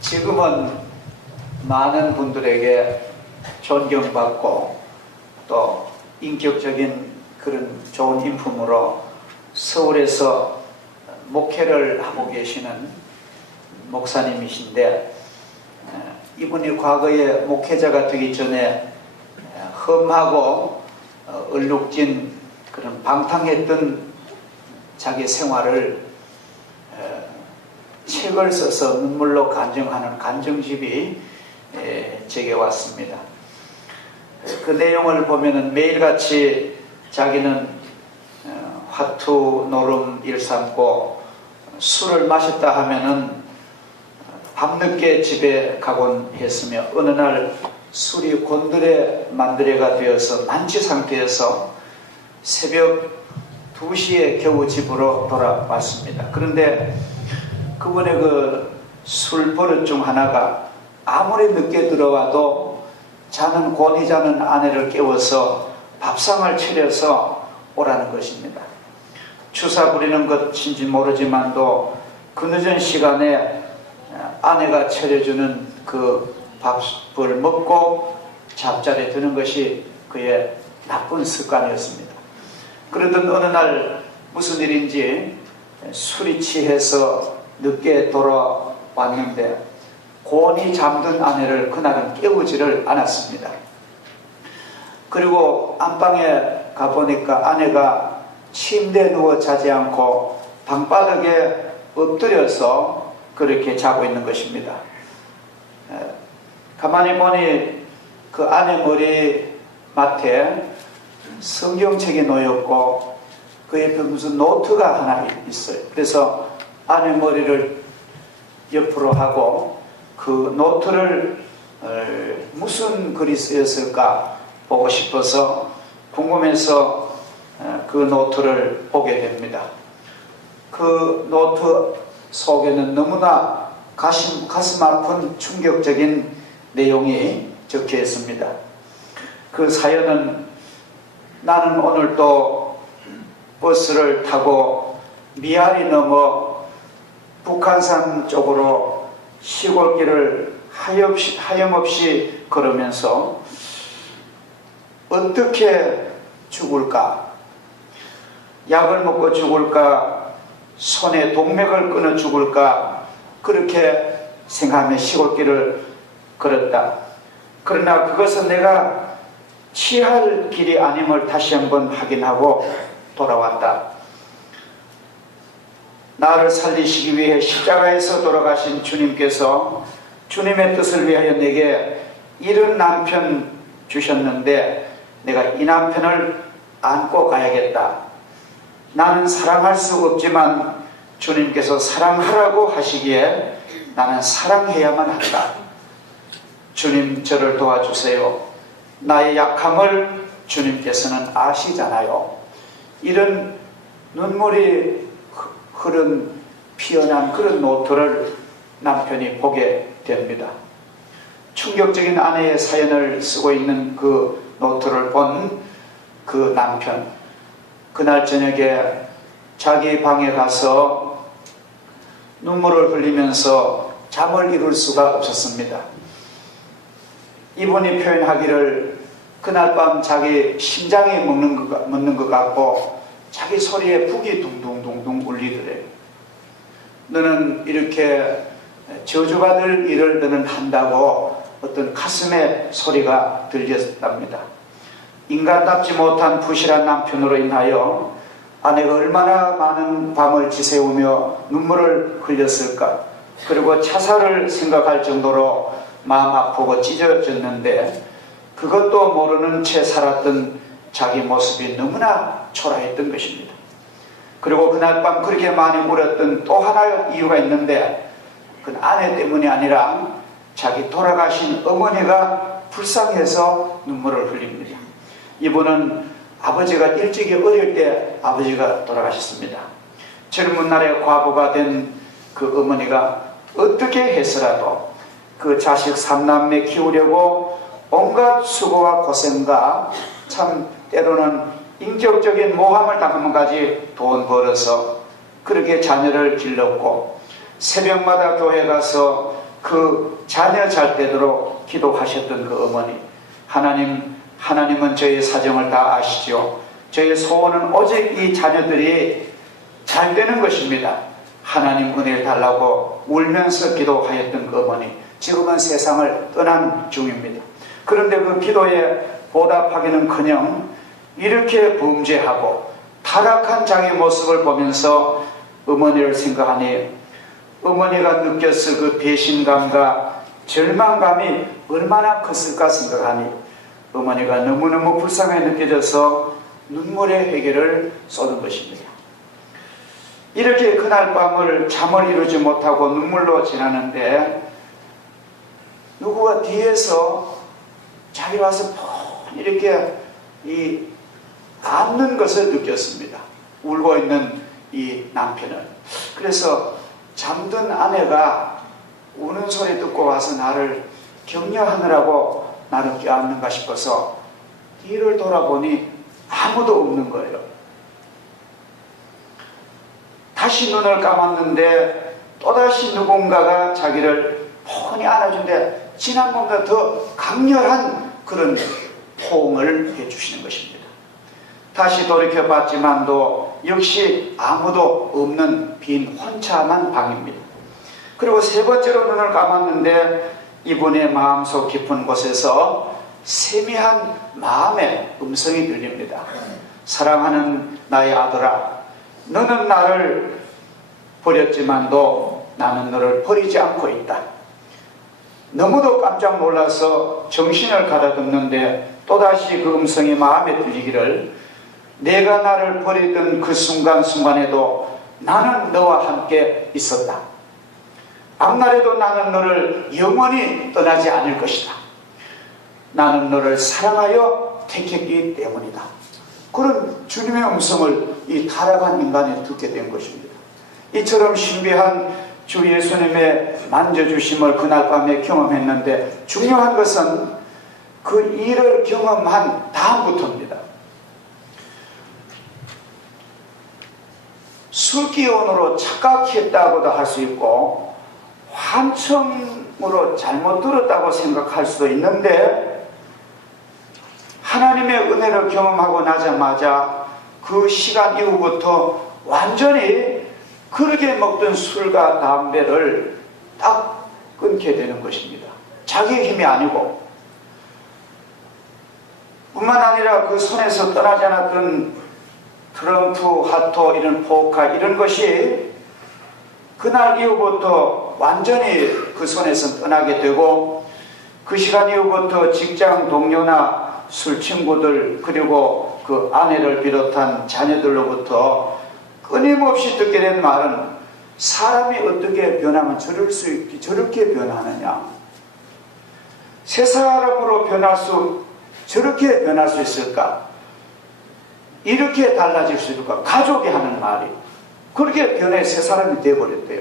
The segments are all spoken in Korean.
지금은 많은 분들에게 존경받고 또 인격적인 그런 좋은 인품으로 서울에서 목회를 하고 계시는 목사님이신데, 이분이 과거에 목회자가 되기 전에 험하고 얼룩진 그런 방탕했던 자기 생활을 책을 써서 눈물로 간증하는 간증집이 제게 왔습니다. 그 내용을 보면은 매일같이 자기는 화투, 노름 일삼고 술을 마셨다 하면은 밤늦게 집에 가곤 했으며, 어느 날 술이 곤드레 만드레가 되어서 만취 상태에서 새벽 2시에 겨우 집으로 돌아왔습니다. 그런데 그분의 그 술 버릇 중 하나가 아무리 늦게 들어와도 자는 곤히 자는 아내를 깨워서 밥상을 차려서 오라는 것입니다. 주사 부리는 것인지 모르지만도 그 늦은 시간에 아내가 차려주는 그 밥을 먹고 잠자리에 드는 것이 그의 나쁜 습관이었습니다. 그러던 어느 날 무슨 일인지 술이 취해서 늦게 돌아왔는데 곤히 잠든 아내를 그날은 깨우지를 않았습니다. 그리고 안방에 가보니까 아내가 침대에 누워 자지 않고 방바닥에 엎드려서 그렇게 자고 있는 것입니다. 가만히 보니 그 아내 머리맡에 성경책이 놓였고 그 옆에 무슨 노트가 하나 있어요. 그래서 아내 머리를 옆으로 하고 그 노트를 무슨 글이 쓰였을까 보고 싶어서 궁금해서 그 노트를 보게 됩니다. 그 노트 속에는 너무나 가슴 아픈 충격적인 내용이 적혀 있습니다. 그 사연은, 나는 오늘 또 버스를 타고 미아리 넘어 북한산 쪽으로 시골길을 하염없이 걸으면서 어떻게 죽을까? 약을 먹고 죽을까? 손에 동맥을 끊어 죽을까? 그렇게 생각하며 시골길을 걸었다. 그러나 그것은 내가 취할 길이 아님을 다시 한번 확인하고 돌아왔다. 나를 살리시기 위해 십자가에서 돌아가신 주님께서 주님의 뜻을 위하여 내게 이런 남편 주셨는데 내가 이 남편을 안고 가야겠다. 나는 사랑할 수 없지만 주님께서 사랑하라고 하시기에 나는 사랑해야만 한다. 주님, 저를 도와주세요. 나의 약함을 주님께서는 아시잖아요. 이런 눈물이 흐른 피어난 그런 노트를 남편이 보게 됩니다. 충격적인 아내의 사연을 쓰고 있는 그 노트를 본 그 남편, 그날 저녁에 자기 방에 가서 눈물을 흘리면서 잠을 이룰 수가 없었습니다. 이분이 표현하기를 그날 밤 자기 심장이 멎는 것 같고 자기 소리에 북이 둥둥둥둥 울리더래요. 너는 이렇게 저주받을 일을 너는 한다고 어떤 가슴의 소리가 들렸답니다. 인간답지 못한 부실한 남편으로 인하여 아내가 얼마나 많은 밤을 지새우며 눈물을 흘렸을까. 그리고 자살을 생각할 정도로 마음 아프고 찢어졌는데 그것도 모르는 채 살았던 자기 모습이 너무나 초라했던 것입니다. 그리고 그날 밤 그렇게 많이 울었던 또 하나의 이유가 있는데, 그건 아내 때문이 아니라 자기 돌아가신 어머니가 불쌍해서 눈물을 흘립니다. 이분은 아버지가 일찍이 어릴 때 아버지가 돌아가셨습니다. 젊은 날에 과부가 된 그 어머니가 어떻게 해서라도 그 자식 3남매 키우려고 온갖 수고와 고생과 참 때로는 인격적인 모함을 당하면까지 돈 벌어서 그렇게 자녀를 길렀고 새벽마다 교회 가서 그 자녀 잘 되도록 기도하셨던 그 어머니, 하나님은 저의 사정을 다 아시죠. 저의 소원은 오직 이 자녀들이 잘 되는 것입니다. 하나님 은혜를 달라고 울면서 기도하였던 그 어머니, 지금은 세상을 떠난 중입니다. 그런데 그 기도에 보답하기는커녕 이렇게 범죄하고 타락한 자기 모습을 보면서 어머니를 생각하니 어머니가 느꼈을 그 배신감과 절망감이 얼마나 컸을까 생각하니 어머니가 너무너무 불쌍하게 느껴져서 눈물의 회개를 쏟은 것입니다. 이렇게 그날 밤을 잠을 이루지 못하고 눈물로 지나는데 누구가 뒤에서 자기 와서 이렇게 앉는 것을 느꼈습니다. 울고 있는 이 남편을. 그래서 잠든 아내가 우는 소리 듣고 와서 나를 격려하느라고 나를 껴안는가 싶어서 뒤를 돌아보니 아무도 없는 거예요. 다시 눈을 감았는데 또다시 누군가가 자기를 폰히 안아준데 지난번보다 더 강렬한 그런 포옹을 해주시는 것입니다. 다시 돌이켜봤지만도 역시 아무도 없는 빈 혼자만 방입니다. 그리고 세 번째로 눈을 감았는데 이분의 마음속 깊은 곳에서 세미한 마음의 음성이 들립니다. 사랑하는 나의 아들아, 너는 나를 버렸지만도 나는 너를 버리지 않고 있다. 너무도 깜짝 놀라서 정신을 가다듬는데 또다시 그 음성이 마음에 들리기를, 내가 나를 버리던 그 순간순간에도 나는 너와 함께 있었다. 앞날에도 나는 너를 영원히 떠나지 않을 것이다. 나는 너를 사랑하여 택했기 때문이다. 그런 주님의 음성을 이 타락한 인간이 듣게 된 것입니다. 이처럼 신비한 주 예수님의 만져주심을 그날 밤에 경험했는데 중요한 것은 그 일을 경험한 다음부터입니다. 술기운으로 착각했다고도 할 수 있고 환청으로 잘못 들었다고 생각할 수도 있는데 하나님의 은혜를 경험하고 나자마자 그 시간 이후부터 완전히 그렇게 먹던 술과 담배를 딱 끊게 되는 것입니다. 자기의 힘이 아니고, 뿐만 아니라 그 손에서 떠나지 않았던 트럼프, 하토, 이런 포카 이런 것이 그날 이후부터 완전히 그 손에서 떠나게 되고, 그 시간 이후부터 직장 동료나 술 친구들 그리고 그 아내를 비롯한 자녀들로부터 끊임없이 듣게 된 말은, 사람이 어떻게 변하면 저렇게 변하느냐, 새 사람으로 저렇게 변할 수 있을까, 이렇게 달라질 수 있을까, 가족이 하는 말이 그렇게 변해 새 사람이 되어버렸대요.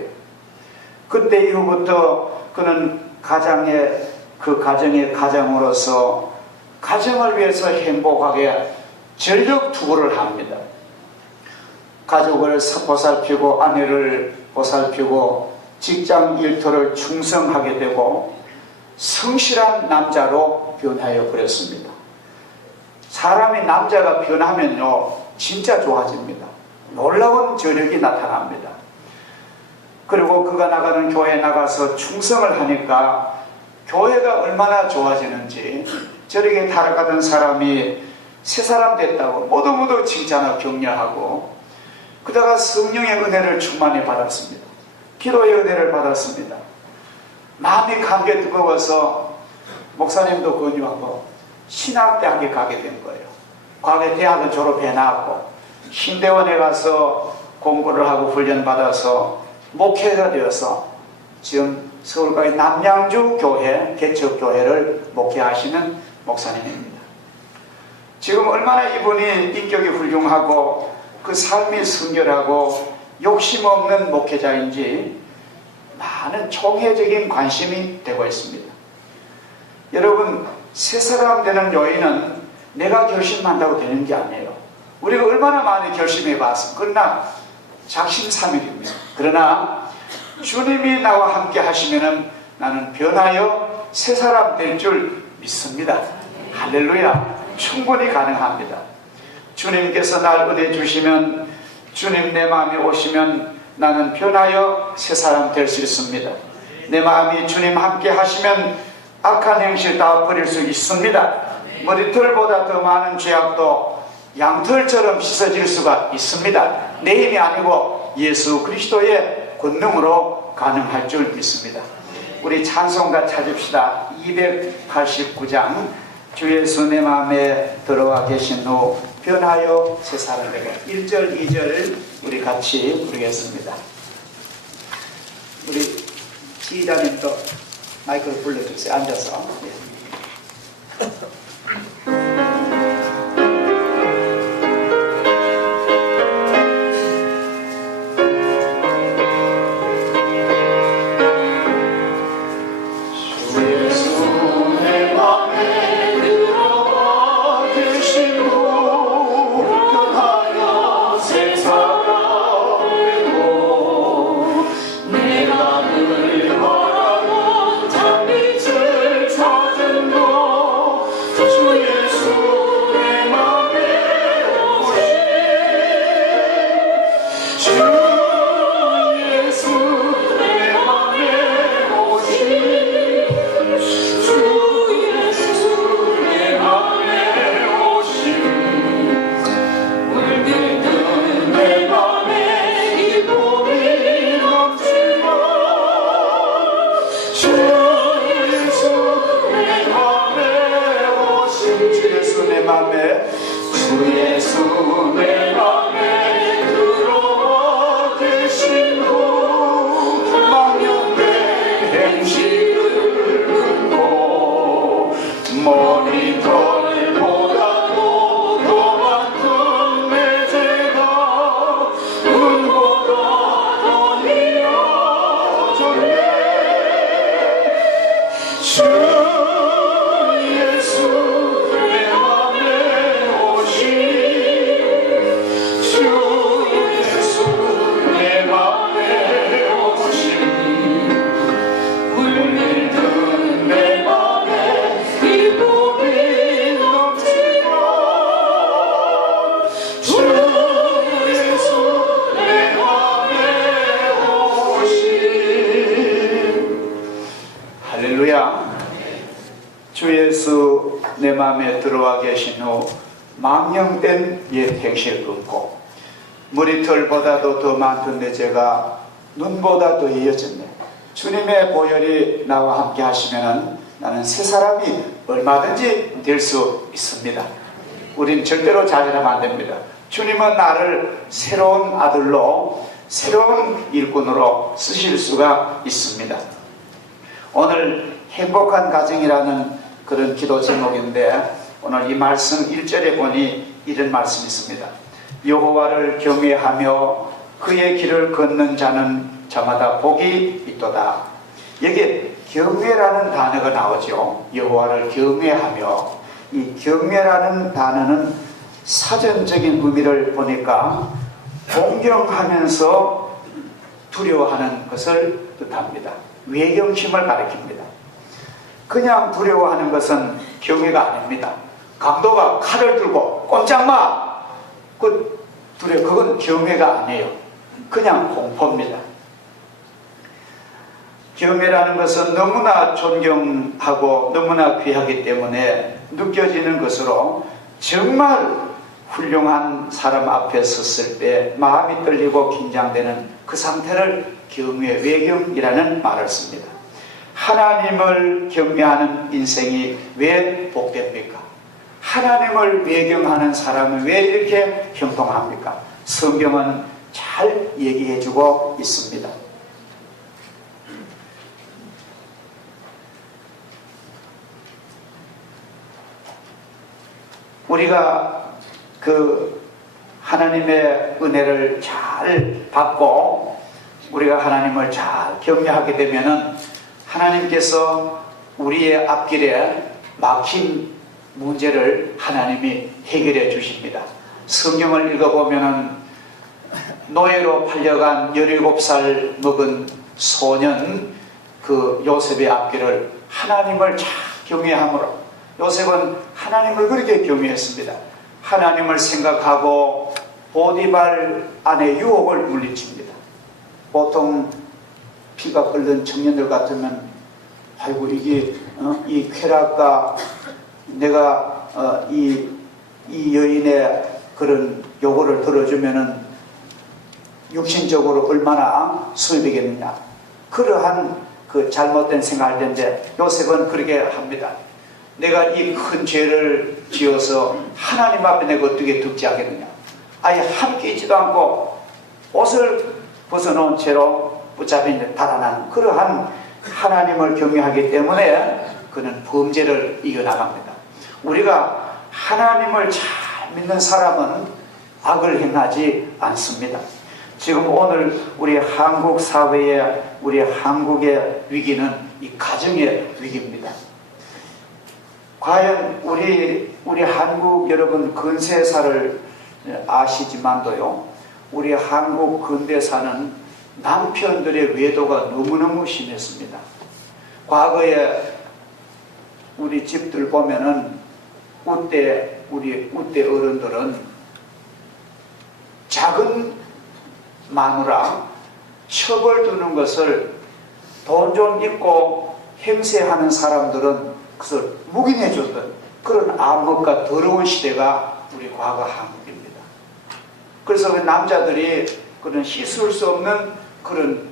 그때 이후부터 그는 가정의 가장으로서 가정을 위해서 행복하게 전력 투구를 합니다. 가족을 보살피고 아내를 보살피고 직장 일터를 충성하게 되고 성실한 남자로 변하여 버렸습니다. 사람이 남자가 변하면요 진짜 좋아집니다. 놀라운 저력이 나타납니다. 그리고 그가 나가는 교회에 나가서 충성을 하니까 교회가 얼마나 좋아지는지, 저렇게 타락하던 사람이 새 사람 됐다고 모두 칭찬하고 격려하고, 그다가 성령의 은혜를 충만히 받았습니다. 기도의 은혜를 받았습니다. 마음이 감게 뜨거워서 목사님도 권유하고 신학대학에 가게 된 거예요. 과거에 대학은 졸업해 나왔고 신대원에 가서 공부를 하고 훈련받아서 목회가 되어서 지금 서울과의 남양주 교회 개척교회를 목회하시는 목사님입니다. 지금 얼마나 이분이 인격이 훌륭하고 그 삶이 순결하고 욕심 없는 목회자인지 많은 총회적인 관심이 되고 있습니다. 여러분, 새 사람 되는 요인은 내가 결심한다고 되는 게 아니에요. 우리가 얼마나 많이 결심해봤어. 그러나 작심삼일입니다. 그러나 주님이 나와 함께 하시면은 나는 변하여 새 사람 될 줄 믿습니다. 할렐루야. 충분히 가능합니다. 주님께서 날 은혜 주시면, 주님 내 마음에 오시면 나는 변하여 새 사람 될 수 있습니다. 내 마음이 주님 함께 하시면 악한 행실 다 버릴 수 있습니다. 머리털보다 더 많은 죄악도 양털처럼 씻어질 수가 있습니다. 내 힘이 아니고 예수 그리스도의 권능으로 가능할 줄 믿습니다. 우리 찬송가 찾읍시다. 289장 주 예수 내 마음에 들어와 계신 후 변하여 새 사람 되게. 1절 2절 우리 같이 부르겠습니다. 우리 지휘자님도 마이크를 불러주세요. 앉아서. 주 예수 내 마음에 들어와 계신 후 망령된 옛 행실 끊고 머리털보다도 더 많던 내 죄가 눈보다 더 이어졌네. 주님의 보혈이 나와 함께 하시면 나는 새 사람이 얼마든지 될 수 있습니다. 우린 절대로 좌절하면 안 됩니다. 주님은 나를 새로운 아들로, 새로운 일꾼으로 쓰실 수가 있습니다. 오늘 행복한 가정이라는 그런 기도 제목인데, 오늘 이 말씀 1절에 보니 이런 말씀이 있습니다. 여호와를 경외하며 그의 길을 걷는 자는 저마다 복이 있도다. 여기에 경외라는 단어가 나오죠. 여호와를 경외하며, 이 경외라는 단어는 사전적인 의미를 보니까 공경하면서 두려워하는 것을 뜻합니다. 외경심을 가리킵니다. 그냥 두려워하는 것은 경외가 아닙니다. 강도가 칼을 들고 꼼짝마! 그건 경외가 아니에요. 그냥 공포입니다. 경외라는 것은 너무나 존경하고 너무나 귀하기 때문에 느껴지는 것으로, 정말 훌륭한 사람 앞에 섰을 때 마음이 떨리고 긴장되는 그 상태를 경외, 외경이라는 말을 씁니다. 하나님을 경외하는 인생이 왜 복됩니까? 하나님을 외경하는 사람은 왜 이렇게 형통합니까? 성경은 잘 얘기해주고 있습니다. 우리가 그 하나님의 은혜를 잘 받고 우리가 하나님을 잘 경외하게 되면은 하나님께서 우리의 앞길에 막힌 문제를 하나님이 해결해 주십니다. 성경을 읽어보면은 노예로 팔려간 17살 먹은 소년, 그 요셉의 앞길을 하나님을 잘 경외함으로 요셉은 하나님을 그렇게 경외했습니다. 하나님을 생각하고 보디발 아내 유혹을 물리칩니다. 보통 피가 끓는 청년들 같으면 아이고 이게 이 쾌락과 내가 이 여인의 그런 요구를 들어주면은 육신적으로 얼마나 수입이겠느냐, 그러한 그 잘못된 생각을 했는데 요셉은 그렇게 합니다. 내가 이 큰 죄를 지어서 하나님 앞에 내가 어떻게 득지 하겠느냐, 아예 함께 있지도 않고 옷을 벗어놓은 채로 붙잡힌 달아난 그러한 하나님을 경외하기 때문에 그는 범죄를 이겨나갑니다. 우리가 하나님을 잘 믿는 사람은 악을 행하지 않습니다. 지금 오늘 우리 한국 사회의 우리 한국의 위기는 이 가정의 위기입니다. 과연 우리 한국 여러분 근세사를 아시지만도요, 우리 한국 근대사는 남편들의 외도가 너무너무 심했습니다. 과거에 우리 집들 보면은 우리 우대 어른들은 작은 마누라 첩을 두는 것을 돈 좀 있고 행세하는 사람들은 그것을 묵인해 줬던 그런 암흑과 더러운 시대가 우리 과거 한국입니다. 그래서 그 남자들이 그런 씻을 수 없는 그런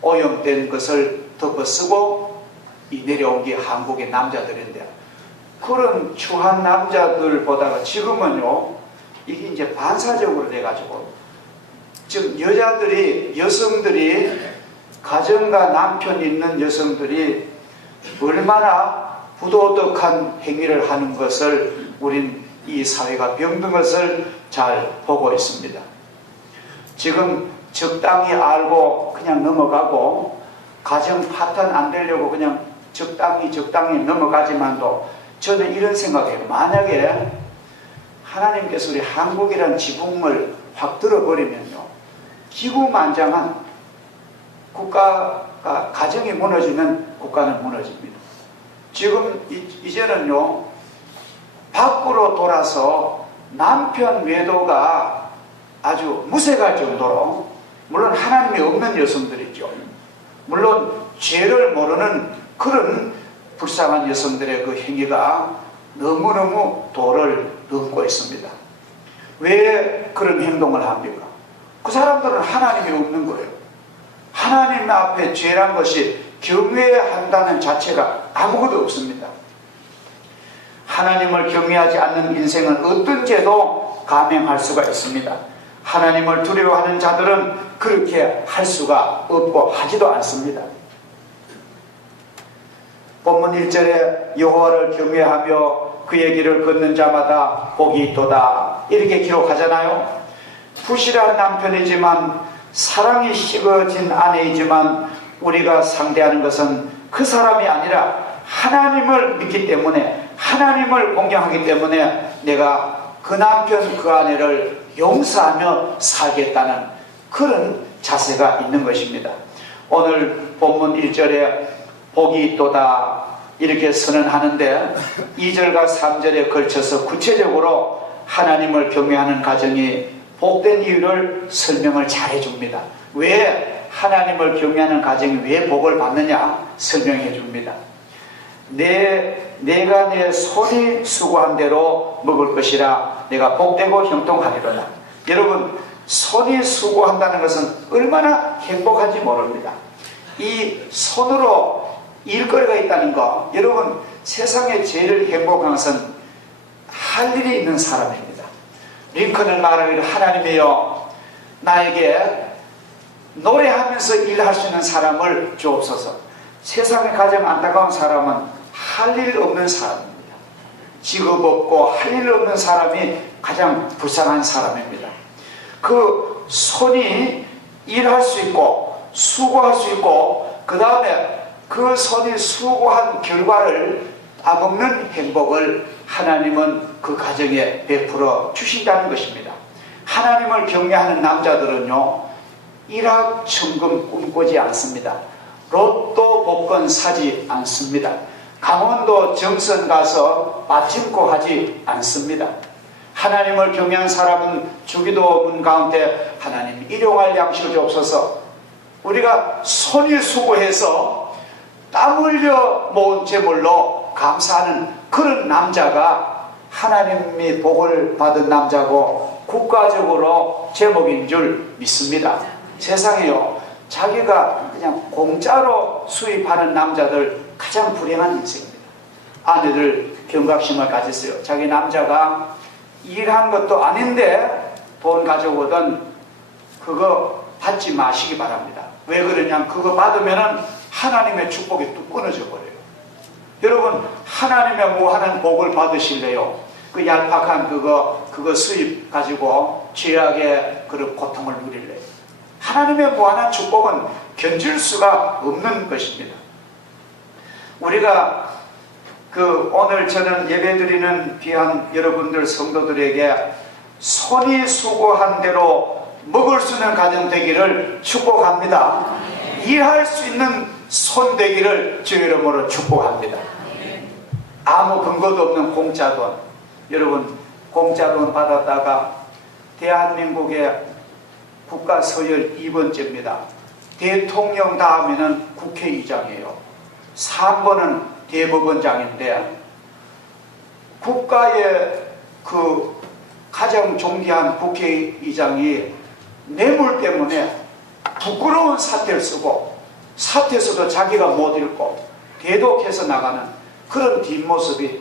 오염된 것을 덮어 쓰고 내려온 게 한국의 남자들인데, 그런 추한 남자들보다가 지금은요, 이게 이제 반사적으로 돼가지고 지금 여성들이 가정과 남편이 있는 여성들이 얼마나 부도덕한 행위를 하는 것을 우린 이 사회가 병든 것을 잘 보고 있습니다. 지금 적당히 알고 그냥 넘어가고 가정 파탄 안 되려고 그냥 적당히 넘어가지만도 저는 이런 생각이에요. 만약에 하나님께서 우리 한국이라는 지붕을 확 들어버리면요, 기구만장한 국가가 가정이 무너지면 국가는 무너집니다. 지금 이제는요, 밖으로 돌아서 남편 외도가 아주 무색할 정도로, 물론 하나님이 없는 여성들이죠, 물론 죄를 모르는 그런 불쌍한 여성들의 그 행위가 너무너무 도를 넘고 있습니다. 왜 그런 행동을 합니까? 그 사람들은 하나님이 없는 거예요. 하나님 앞에 죄란 것이 경외한다는 자체가 아무것도 없습니다. 하나님을 경외하지 않는 인생은 어떤 죄도 감행할 수가 있습니다. 하나님을 두려워하는 자들은 그렇게 할 수가 없고 하지도 않습니다. 본문 1절에 여호와를 경외하며 그의 길을 걷는 자마다 복이 있도다, 이렇게 기록하잖아요. 부실한 남편이지만 사랑이 식어진 아내이지만 우리가 상대하는 것은 그 사람이 아니라 하나님을 믿기 때문에, 하나님을 공경하기 때문에 내가 그 남편 그 아내를 용서하며 살겠다는 그런 자세가 있는 것입니다. 오늘 본문 1절에 복이 있도다 이렇게 선언하는데 2절과 3절에 걸쳐서 구체적으로 하나님을 경외하는 가정이 복된 이유를 설명을 잘 해줍니다. 왜 하나님을 경외하는 가정이 왜 복을 받느냐 설명해 줍니다. 내가 내 손이 수고한 대로 먹을 것이라 내가 복되고 형통하리로다. 여러분, 손이 수고한다는 것은 얼마나 행복한지 모릅니다. 이 손으로 일거리가 있다는 거, 여러분, 세상에 제일 행복한 것은 할 일이 있는 사람입니다. 링컨을 말하기를, 하나님이여 나에게 노래하면서 일할 수 있는 사람을 주옵소서. 세상에 가장 안타까운 사람은 할 일 없는 사람입니다. 직업 없고 할 일 없는 사람이 가장 불쌍한 사람입니다. 그 손이 일할 수 있고 수고할 수 있고 그 다음에 그 손이 수고한 결과를 따먹는 행복을 하나님은 그 가정에 베풀어 주신다는 것입니다. 하나님을 경외하는 남자들은요, 일확천금 꿈꾸지 않습니다. 로또 복권 사지 않습니다. 강원도 정선 가서 빠짐코 하지 않습니다. 하나님을 경외한 사람은 주기도문 가운데 하나님 일용할 양식을 주옵소서, 우리가 손이 수고해서 땀 흘려 모은 제물로 감사하는 그런 남자가 하나님이 복을 받은 남자고 국가적으로 제목인 줄 믿습니다. 세상에요, 자기가 그냥 공짜로 수입하는 남자들 가장 불행한 인생입니다. 아내들 경각심을 가지세요. 자기 남자가 일한 것도 아닌데 돈 가져오던 그거 받지 마시기 바랍니다. 왜 그러냐면 그거 받으면 하나님의 축복이 뚝 끊어져 버려요. 여러분, 하나님의 무한한 복을 받으실래요? 그 얄팍한 그거 수입 가지고 죄악의 그런 고통을 누릴래요? 하나님의 무한한 축복은 견딜 수가 없는 것입니다. 우리가 오늘 저는 예배드리는 귀한 여러분들 성도들에게 손이 수고한 대로 먹을 수 있는 가정 되기를 축복합니다. 일할 수 있는 손 되기를 주 이름으로 축복합니다. 아무 근거도 없는 공짜 돈, 여러분 공짜 돈 받았다가 대한민국의 국가 서열 2번째입니다. 대통령 다음에는 국회의장이에요. 3번은 대법원장인데, 국가의 그 가장 존귀한 국회의장이 뇌물 때문에 부끄러운 사퇴를 쓰고 사퇴서도 자기가 못 읽고 대독해서 나가는 그런 뒷모습이,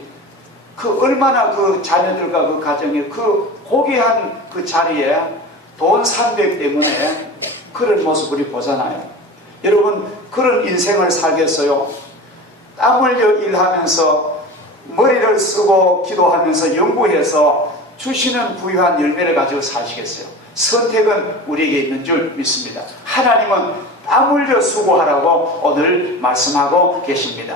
그 얼마나 그 자녀들과 그 가정에 그 고귀한 그 자리에 돈 300 때문에 그런 모습을 우리 보잖아요. 여러분, 그런 인생을 살겠어요? 땀 흘려 일하면서 머리를 쓰고 기도하면서 연구해서 주시는 부유한 열매를 가지고 사시겠어요? 선택은 우리에게 있는 줄 믿습니다. 하나님은 땀 흘려 수고하라고 오늘 말씀하고 계십니다.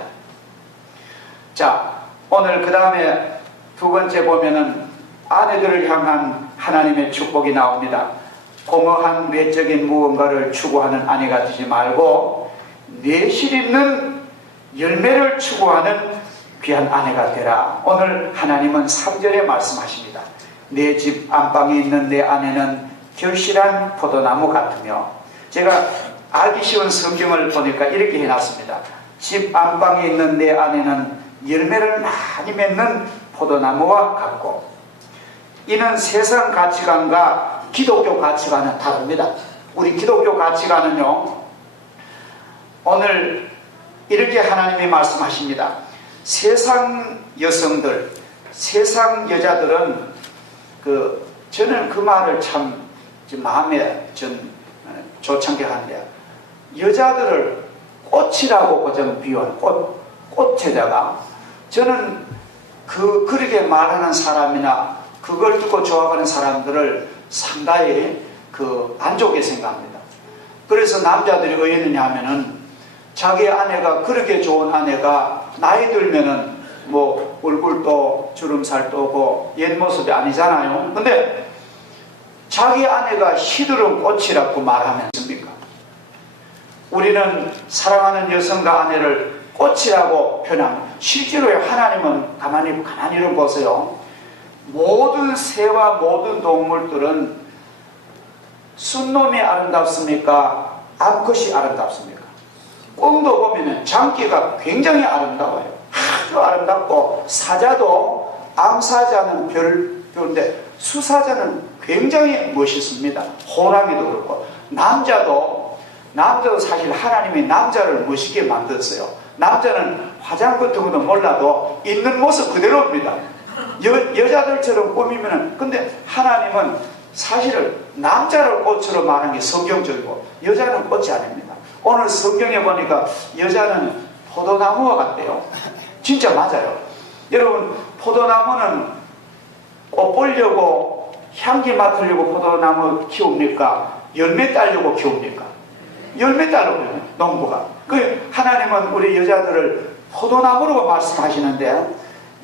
자, 오늘 그 다음에 두 번째 보면은 아내들을 향한 하나님의 축복이 나옵니다. 공허한 외적인 무언가를 추구하는 아내가 되지 말고 내실 있는 열매를 추구하는 귀한 아내가 되라. 오늘 하나님은 3절에 말씀하십니다. 내 집 안방에 있는 내 아내는 결실한 포도나무 같으며, 제가 알기 쉬운 성경을 보니까 이렇게 해놨습니다. 집 안방에 있는 내 아내는 열매를 많이 맺는 포도나무와 같고, 이는 세상 가치관과 기독교 가치관은 다릅니다. 우리 기독교 가치관은요, 오늘 이렇게 하나님이 말씀하십니다. 세상 여성들, 세상 여자들은 저는 그 말을 참 마음에 좋지 않게 하는데, 여자들을 꽃이라고 좀 비유하는 꽃에다가, 저는 그렇게 말하는 사람이나 그걸 듣고 좋아하는 사람들을 상당히 안 좋게 생각합니다. 그래서 남자들이 왜 이러냐 하면은, 자기 아내가 그렇게 좋은 아내가 나이 들면은 뭐 얼굴도 주름살도 오고 옛 모습이 아니잖아요. 근데 자기 아내가 시들은 꽃이라고 말하면 씁니까? 우리는 사랑하는 여성과 아내를 꽃이라고 표현합니다. 실제로 하나님은 가만히 좀 보세요. 모든 새와 모든 동물들은 순놈이 아름답습니까? 암컷이 아름답습니까? 꽁도 보면 장기가 굉장히 아름다워요. 아주 아름답고, 사자도 암사자는 별인데 수사자는 굉장히 멋있습니다. 호랑이도 그렇고, 남자도 사실 하나님이 남자를 멋있게 만들었어요. 남자는 화장 같은 것도 몰라도 있는 모습 그대로입니다. 여자들처럼 꾸미면은, 근데 하나님은 사실은 남자를 꽃으로 말하는 게 성경적이고 여자는 꽃이 아닙니다. 오늘 성경에 보니까 여자는 포도나무와 같대요. 진짜 맞아요. 여러분, 포도나무는 꽃 보려고 향기 맡으려고 포도나무 키웁니까? 열매 따려고 키웁니까? 열매 따려고 농부가. 하나님은 우리 여자들을 포도나무로 말씀하시는데,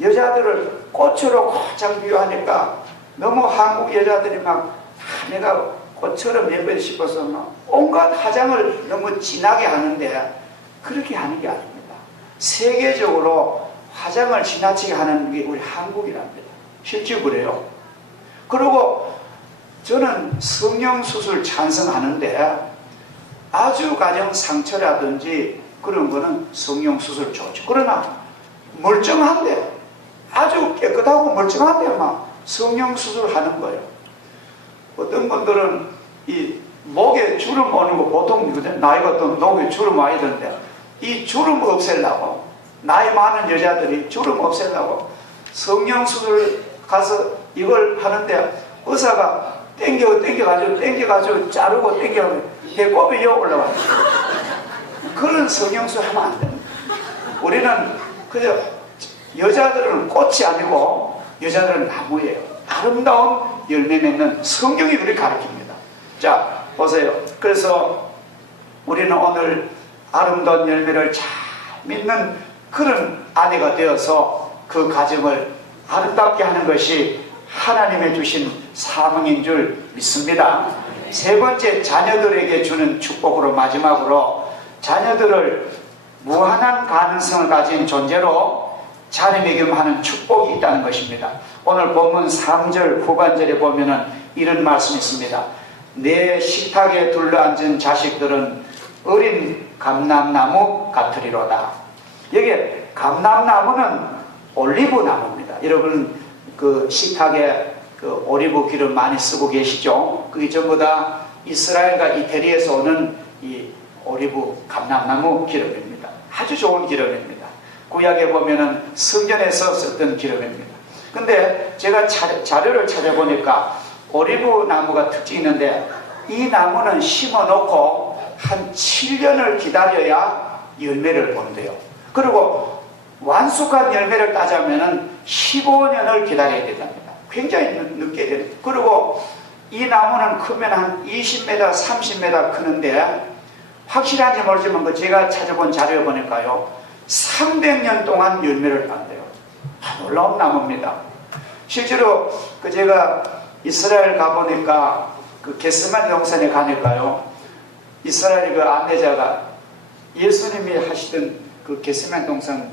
여자들을 꽃으로 가장 비유하니까 너무 한국 여자들이 내가 꽃처럼 예쁘게 싶어서 온갖 화장을 너무 진하게 하는데, 그렇게 하는 게 아닙니다. 세계적으로 화장을 지나치게 하는 게 우리 한국이랍니다. 실제 그래요. 그리고 저는 성형수술 찬성하는데 아주 가령 상처라든지 그런 거는 성형수술 좋죠. 그러나 멀쩡한데, 아주 깨끗하고 멀쩡한데만 성형수술 하는 거예요. 어떤 분들은 이 목에 주름 오는 거 보통 나이가 또 목에 주름 와야 되는데, 이 주름 없애려고, 나이 많은 여자들이 주름 없애려고 성형수술 가서 이걸 하는데 의사가 땡겨가지고 자르고 땡겨가지고 배꼽이 여 올라와요. 그런 성형수술 하면 안 됩니다. 우리는 그저 여자들은 꽃이 아니고 여자들은 나무예요. 아름다운 열매 맺는 성경이 우리 가르칩니다. 자, 보세요. 그래서 우리는 오늘 아름다운 열매를 잘 맺는 그런 아내가 되어서 그 가정을 아름답게 하는 것이 하나님의 주신 사명인 줄 믿습니다. 세 번째, 자녀들에게 주는 축복으로, 마지막으로 자녀들을 무한한 가능성을 가진 존재로 자리매김하는 축복이 있다는 것입니다. 오늘 본문 3절 후반절에 보면은 이런 말씀이 있습니다. 내 식탁에 둘러앉은 자식들은 어린 감람나무 같으리로다. 여기에 감람나무는 올리브 나무입니다. 여러분 그 식탁에 그 올리브 기름 많이 쓰고 계시죠? 그게 전부 다 이스라엘과 이태리에서 오는 이 올리브 감람나무 기름입니다. 아주 좋은 기름입니다. 구약에 보면은 성전에서 썼던 기름입니다. 근데 제가 자료를 찾아보니까 올리브 나무가 특징이 있는데, 이 나무는 심어 놓고 한 7년을 기다려야 열매를 본대요. 그리고 완숙한 열매를 따자면은 15년을 기다려야 된답니다. 굉장히 늦게 돼요. 그리고 이 나무는 크면 한 20m, 30m 크는데, 확실한지 모르지만 제가 찾아본 자료에 보니까요, 300년 동안 열매를 딴대요. 놀라운 나무입니다. 실제로 제가 이스라엘 가보니까 그 게스만 동산에 가니까요, 이스라엘 그 안내자가 예수님이 하시던 그 게스만 동산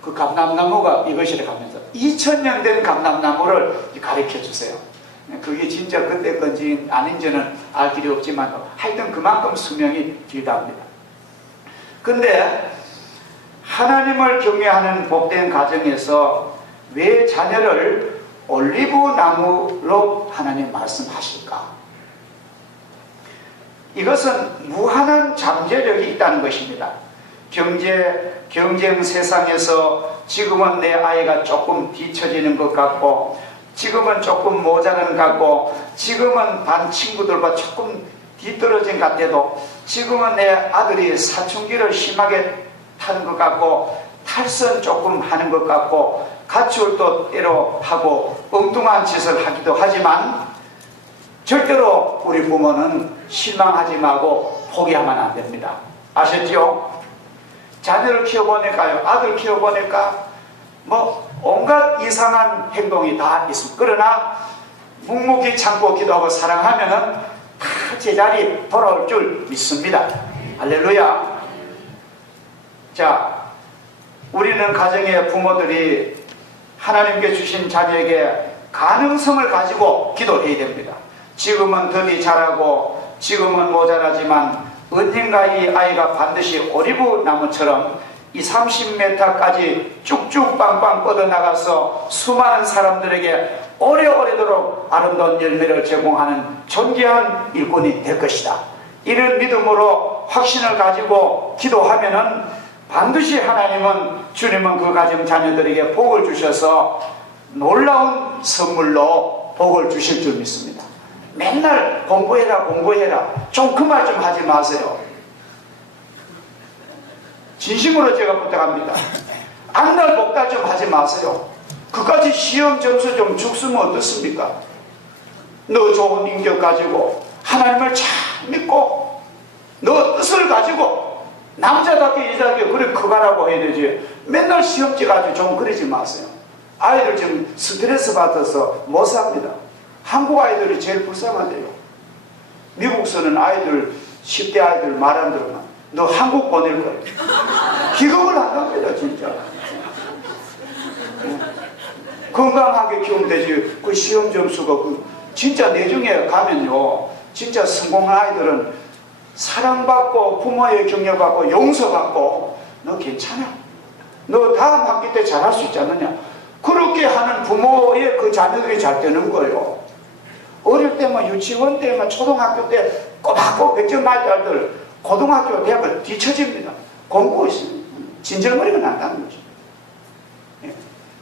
그 감람나무가 이것이라 하면서 2000년 된 감람나무를 가르쳐 주세요. 그게 진짜 그때 건지 아닌지는 알 길이 없지만 하여튼 그만큼 수명이 길답니다. 근데 하나님을 경외하는 복된 가정에서 왜 자녀를 올리브 나무로 하나님 말씀하실까? 이것은 무한한 잠재력이 있다는 것입니다. 경쟁 세상에서 지금은 내 아이가 조금 뒤처지는 것 같고, 지금은 조금 모자란 것 같고, 지금은 반 친구들과 조금 뒤떨어진 것 같아도, 지금은 내 아들이 사춘기를 심하게 타는 것 같고, 탈선 조금 하는 것 같고, 가출도 때로 하고 엉뚱한 짓을 하기도 하지만, 절대로 우리 부모는 실망하지 말고 포기하면 안 됩니다. 아셨죠? 자녀를 키워보니까요, 아들 키워보니까 온갖 이상한 행동이 다 있습니다. 그러나 묵묵히 참고 기도하고 사랑하면은 다 제자리 돌아올 줄 믿습니다. 할렐루야. 자, 우리는 가정의 부모들이 하나님께 주신 자녀에게 가능성을 가지고 기도해야 됩니다. 지금은 더디 자라고 지금은 모자라지만 언젠가 이 아이가 반드시 올리브 나무처럼 이 30m까지 쭉쭉 빵빵 뻗어나가서 수많은 사람들에게 오래오래도록 아름다운 열매를 제공하는 존귀한 일꾼이 될 것이다. 이런 믿음으로 확신을 가지고 기도하면은 반드시 하나님은, 주님은 그 가정 자녀들에게 복을 주셔서 놀라운 선물로 복을 주실 줄 믿습니다. 맨날 공부해라 좀 그 말 좀 하지 마세요. 진심으로 제가 부탁합니다. 안날 복달 좀 하지 마세요. 그까지 시험 점수 좀 죽으면 어떻습니까? 너 좋은 인격 가지고 하나님을 잘 믿고 너 뜻을 가지고 남자답게 여자답게 그래 커가라고 해야 되지. 맨날 시험지 가지고 좀 그러지 마세요. 아이들 지금 스트레스 받아서 못 삽니다. 한국 아이들이 제일 불쌍하대요. 미국서는 아이들 10대 아이들 말 안 들으면 너 한국 보낼 거야. 기겁을 안 합니다, 진짜. 건강하게 키우면 되지. 그 시험 점수가 진짜 내중에 가면요, 진짜 성공한 아이들은 사랑받고 부모의 격려받고 용서받고 너 괜찮아. 너 다음 학기 때 잘할 수 있지 않느냐. 그렇게 하는 부모의 그 자녀들이 잘 되는 거예요. 어릴 때만 유치원 때만 초등학교 때 꼬박꼬박 100점 맞을 아이들 고등학교 대학을 뒤처집니다. 공부 있으면 진절머리가 난다는 거죠.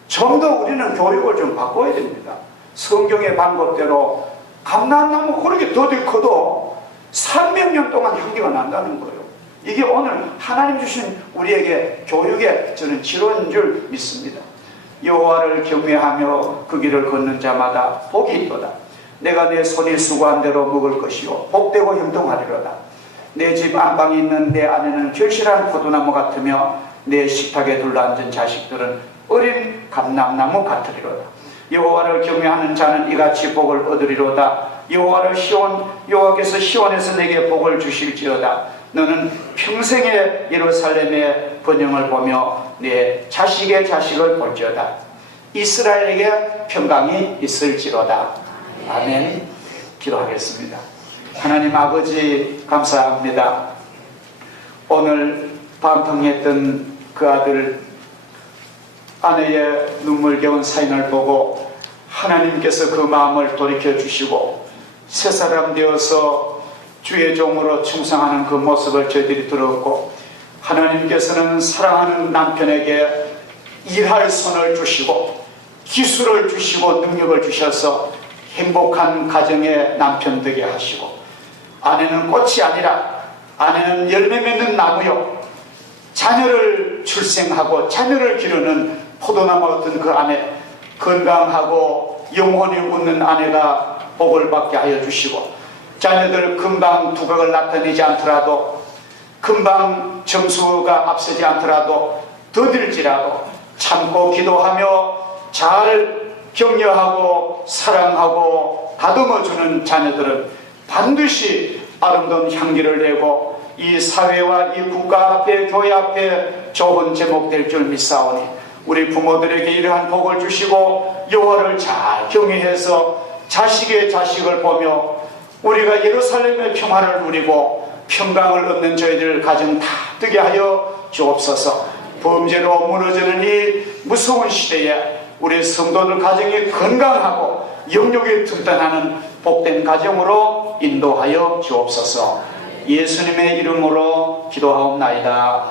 좀 더 우리는 교육을 좀 바꿔야 됩니다. 성경의 방법대로 감람나무 그렇게 더디 커도 300년 동안 향기가 난다는 거예요. 이게 오늘 하나님 주신 우리에게 교육의 저는 지론인 줄 믿습니다. 여호와를 경외하며 그 길을 걷는 자마다 복이 있도다. 내가 내 손이 수고한 대로 먹을 것이요 복되고 형통하리로다. 내 집 안방에 있는 내 아내는 결실한 포도나무 같으며 내 식탁에 둘러앉은 자식들은 어린 감람나무 같으리로다. 여호와를 경외하는 자는 이같이 복을 얻으리로다. 여호와께서 시온에서 내게 복을 주실지어다. 너는 평생의 예루살렘의 번영을 보며 내 자식의 자식을 볼지어다. 이스라엘에게 평강이 있을지로다. 아멘. 기도하겠습니다. 하나님 아버지 감사합니다. 오늘 방탕했던 그 아들 아내의 눈물겨운 사인을 보고 하나님께서 그 마음을 돌이켜 주시고 새 사람 되어서 주의 종으로 충성하는 그 모습을 저희들이 들었고, 하나님께서는 사랑하는 남편에게 일할 손을 주시고 기술을 주시고 능력을 주셔서 행복한 가정의 남편 되게 하시고, 아내는 꽃이 아니라 아내는 열매 맺는 나무요 자녀를 출생하고 자녀를 기르는 포도나무 같은 그 아내, 건강하고 영혼이 웃는 아내가 복을 받게 하여 주시고, 자녀들 금방 두각을 나타내지 않더라도, 금방 점수가 앞서지 않더라도, 더딜지라도 참고 기도하며 잘 격려하고 사랑하고 다듬어주는 자녀들은 반드시 아름다운 향기를 내고 이 사회와 이 국가 앞에 교회 앞에 좋은 제목 될 줄 믿사오니, 우리 부모들에게 이러한 복을 주시고 여호와를 잘 경외해서 자식의 자식을 보며 우리가 예루살렘의 평화를 누리고 평강을 얻는 저희들 가정 다 되게 하여 주옵소서. 범죄로 무너지는 이 무서운 시대에 우리 성도들 가정이 건강하고 영육이 튼튼하는 복된 가정으로 인도하여 주옵소서. 예수님의 이름으로 기도하옵나이다.